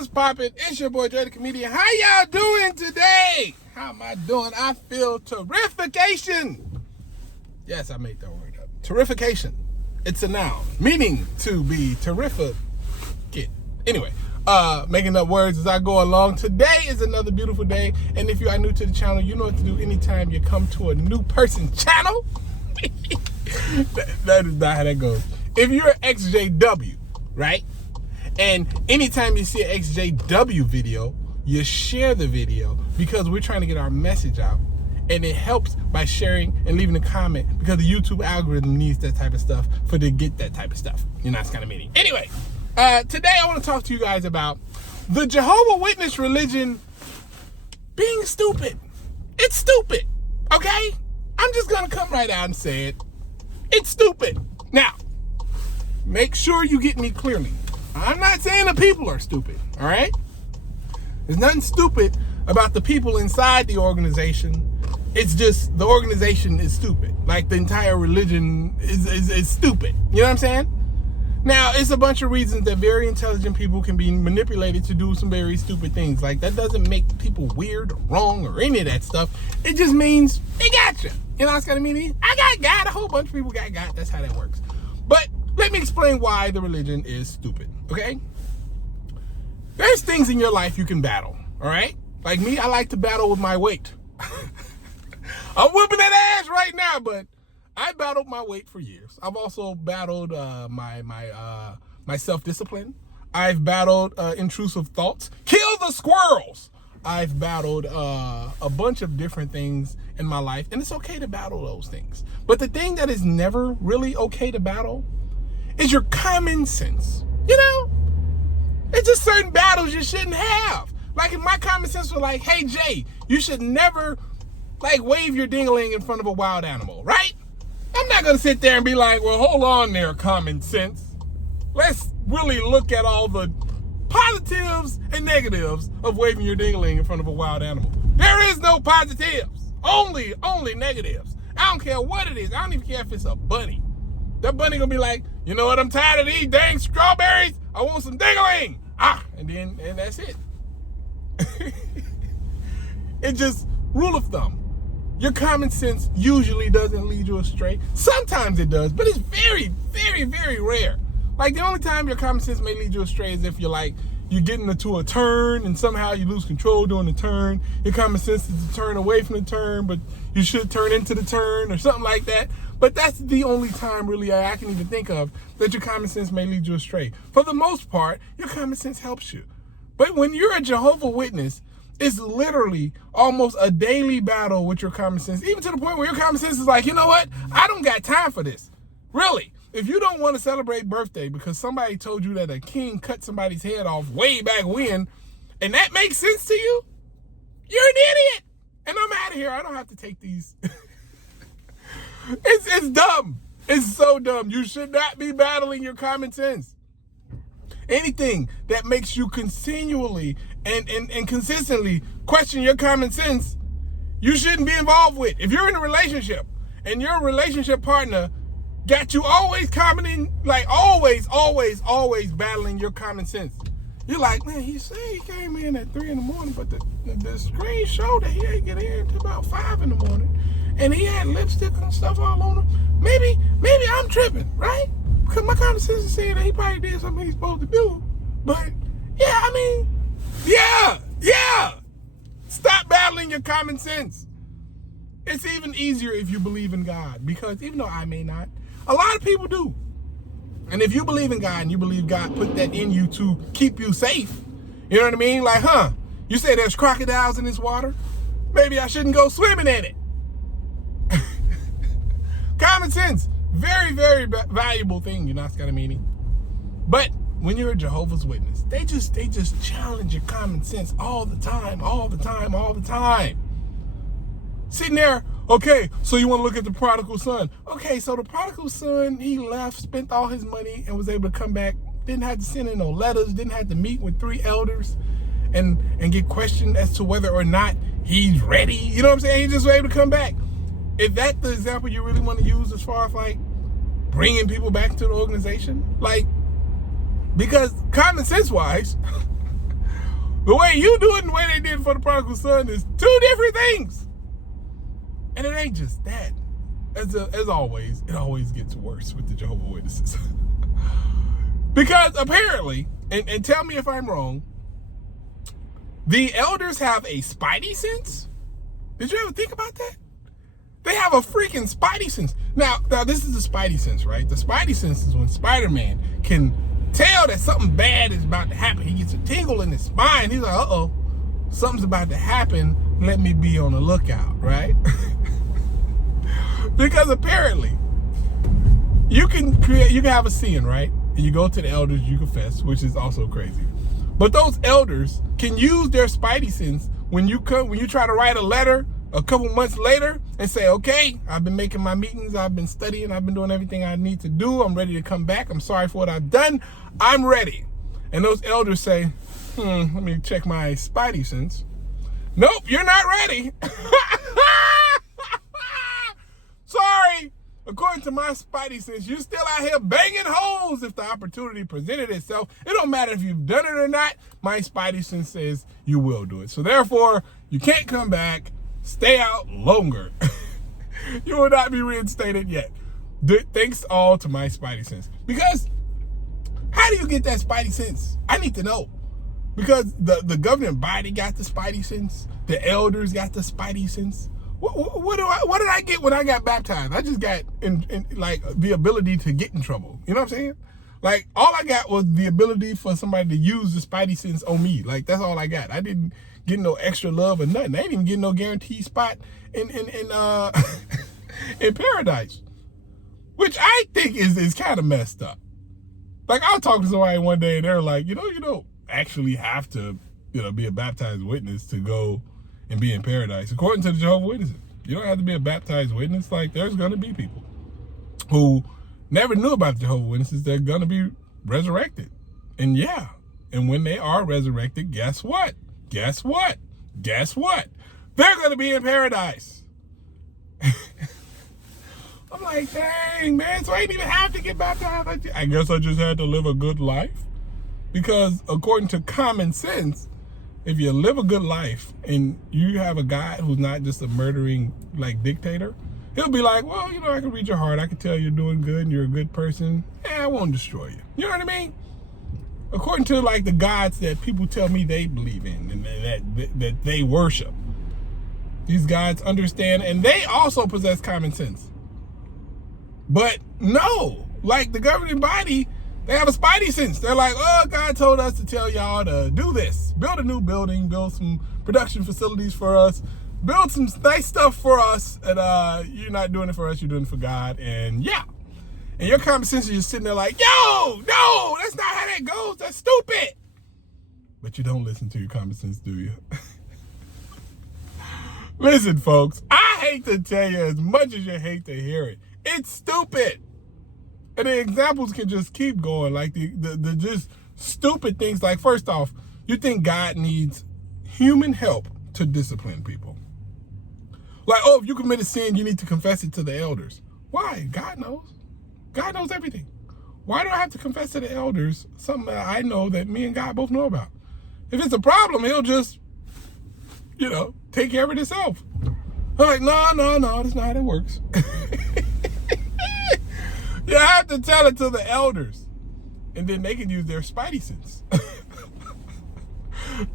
What's poppin'? It's your boy Dre the Comedian. How y'all doing today? How am I doing? I feel terrification. Yes, I made that word up. Terrification. It's a noun, meaning to be terrific. Anyway, making up words as I go along. Today is another beautiful day, and if you are new to the channel, you know what to do anytime you come to a new person channel. that is not how that goes. If you're ExJw, right? And anytime you see an ExJw video, you share the video because we're trying to get our message out. And it helps by sharing and leaving a comment because the YouTube algorithm needs that type of stuff for to get that type of stuff. You know, that's kind of meaning. Anyway, today I want to talk to you guys about the Jehovah Witness religion being stupid. It's stupid, okay? I'm just going to come right out and say it. It's stupid. Now, make sure you get me clearly. I'm not saying the people are stupid, all right? There's nothing stupid about the people inside the organization. It's just the organization is stupid. Like the entire religion is stupid. You know what I'm saying? Now, it's a bunch of reasons that very intelligent people can be manipulated to do some very stupid things. Like, that doesn't make people weird or wrong or any of that stuff. It just means they got you. You know what's gonna mean? I got a whole bunch of people got. That's how that works. But let me explain why the religion is stupid, okay? There's things in your life you can battle, all right? Like me, I like to battle with my weight. I'm whooping that ass right now, but I battled my weight for years. I've also battled my self-discipline. I've battled intrusive thoughts. Kill the squirrels! I've battled a bunch of different things in my life, and it's okay to battle those things. But the thing that is never really okay to battle is your common sense. You know? It's just certain battles you shouldn't have. Like if my common sense was like, hey Jay, you should never like wave your ding-a-ling in front of a wild animal, right? I'm not gonna sit there and be like, well, hold on there, common sense. Let's really look at all the positives and negatives of waving your ding-a-ling in front of a wild animal. There is no positives, only negatives. I don't care what it is. I don't even care if it's a bunny. That bunny gonna be like, you know what, I'm tired of these dang strawberries. I want some ding-a-ling. And that's it. It just, rule of thumb. Your common sense usually doesn't lead you astray. Sometimes it does, but it's very, very, very rare. Like the only time your common sense may lead you astray is if you're getting into a turn and somehow you lose control during the turn. Your common sense is to turn away from the turn, but you should turn into the turn or something like that. But that's the only time really I can even think of that your common sense may lead you astray. For the most part, your common sense helps you. But when you're a Jehovah Witness, it's literally almost a daily battle with your common sense, even to the point where your common sense is like, you know what? I don't got time for this. Really. If you don't want to celebrate birthday because somebody told you that a king cut somebody's head off way back when, and that makes sense to you, you're an idiot. And I'm out of here. I don't have to take these. It's dumb. It's so dumb. You should not be battling your common sense. Anything that makes you continually and consistently question your common sense, you shouldn't be involved with. If you're in a relationship and your relationship partner got you always commenting, like always battling your common sense, you're like, man, he said he came in at 3 in the morning, but the screen showed that he ain't get in until about 5 in the morning, and he had lipstick and stuff all on him. Maybe I'm tripping, right? Because my common sense is saying that he probably did something he's supposed to do. But yeah, I mean, yeah. Stop battling your common sense. It's even easier if you believe in God, because even though I may not, a lot of people do. And if you believe in God and you believe God put that in you to keep you safe, you know what I mean? Like, you say there's crocodiles in this water? Maybe I shouldn't go swimming in it. Common sense, very, very valuable thing, you know, it's got a meaning. But when you're a Jehovah's Witness, they just challenge your common sense all the time. Sitting there, okay, so you want to look at the prodigal son. Okay, so the prodigal son, he left, spent all his money, and was able to come back. Didn't have to send in no letters, didn't have to meet with 3 elders and get questioned as to whether or not he's ready. You know what I'm saying? He just was able to come back. Is that the example you really want to use as far as like bringing people back to the organization? Like, because common sense wise, The way you do it and the way they did for the prodigal son is two different things. And it ain't just that. As always, it always gets worse with the Jehovah Witnesses. Because apparently, and tell me if I'm wrong, the elders have a spidey sense. Did you ever think about that? They have a freaking spidey sense. Now this is the spidey sense, right? The spidey sense is when Spider-Man can tell that something bad is about to happen. He gets a tingle in his spine. He's like, uh-oh, something's about to happen. Let me be on the lookout, right? Because apparently, you can have a sin, right? And you go to the elders, you confess, which is also crazy. But those elders can use their spidey sense when you try to write a letter a couple months later and say, okay, I've been making my meetings, I've been studying, I've been doing everything I need to do, I'm ready to come back, I'm sorry for what I've done, I'm ready. And those elders say, let me check my spidey sense. Nope, you're not ready. Sorry, according to my spidey sense, you're still out here banging holes if the opportunity presented itself. It don't matter if you've done it or not. My spidey sense says you will do it. So therefore, you can't come back. Stay out longer. You will not be reinstated yet. Thanks all to my spidey sense. Because how do you get that spidey sense? I need to know. Because the governing body got the spidey sense. The elders got the spidey sense. What did I get when I got baptized? I just got like the ability to get in trouble. You know what I'm saying? Like all I got was the ability for somebody to use the spidey sense on me. Like that's all I got. I didn't get no extra love or nothing. I didn't even get no guaranteed spot in in paradise, which I think is kind of messed up. Like I was talking to somebody one day and they're like, you don't actually have to, be a baptized witness to go and be in paradise. According to the Jehovah Witnesses, you don't have to be a baptized witness. Like there's going to be people who never knew about the Jehovah Witnesses. They're going to be resurrected. And yeah, and when they are resurrected, guess what? Guess what? Guess what? They're going to be in paradise. I'm like, dang, man, so I didn't even have to get baptized. I guess I just had to live a good life. Because according to common sense, if you live a good life and you have a God who's not just a murdering like dictator, he'll be like, well, I can read your heart. I can tell you're doing good and you're a good person. I won't destroy you. You know what I mean? According to like the gods that people tell me they believe in and that they worship, these gods understand and they also possess common sense. But no, like the governing body, they have a spidey sense. They're like, oh, God told us to tell y'all to do this. Build a new building, build some production facilities for us, build some nice stuff for us. And you're not doing it for us, you're doing it for God. And yeah. And your common sense is just sitting there like, yo, no, that's not how that goes. That's stupid. But you don't listen to your common sense, do you? Listen, folks, I hate to tell you as much as you hate to hear it. It's stupid. And the examples can just keep going. Like the just stupid things. Like, first off, you think God needs human help to discipline people. Like, oh, if you commit a sin, you need to confess it to the elders. Why? God knows. God knows everything. Why do I have to confess to the elders something that I know that me and God both know about? If it's a problem, he'll just, take care of it himself. I'm like, no, that's not how it works. You have to tell it to the elders. And then they can use their spidey sense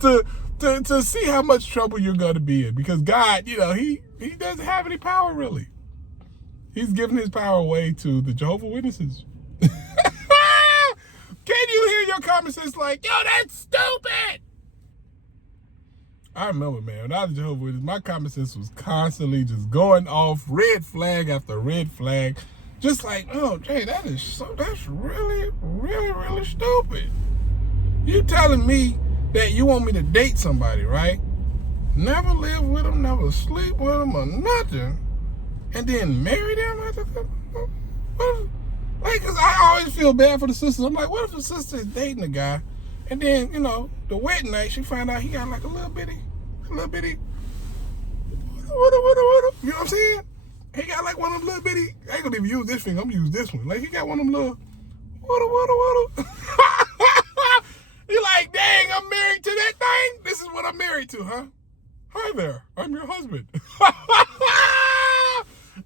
to see how much trouble you're going to be in. Because God, he doesn't have any power, really. He's giving his power away to the Jehovah Witnesses. Can you hear your common sense like, yo, that's stupid? I remember, man, when I was a Jehovah Witness, my common sense was constantly just going off red flag after red flag. Just like, oh, Jay, that's really, really, really stupid. You telling me that you want me to date somebody, right? Never live with them, never sleep with them or nothing, and then marry them? Cause I always feel bad for the sisters. I'm like, what if the sister is dating a guy, and then, the wedding night, she find out he got like a little bitty, you know what I'm saying? He got like one of them little bitty, I ain't gonna even use this finger, I'm gonna use this one. Like he got one of them little, You're like, dang, I'm married to that thing? married to, huh? Hi there, I'm your husband.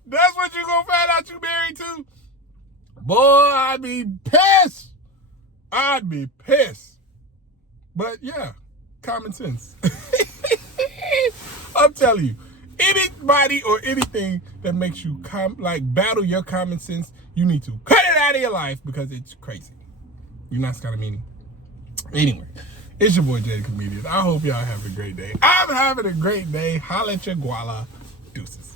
That's what you gonna find out you married to? Boy, I'd be pissed. I'd be pissed. But yeah, common sense. I'm telling you, anybody or anything that makes you battle your common sense, you need to cut it out of your life because it's crazy. You're not Scott meaning. Anyway, it's your boy Jay the Comedian. I hope y'all have a great day. I'm having a great day. Holla at your guala. Deuces.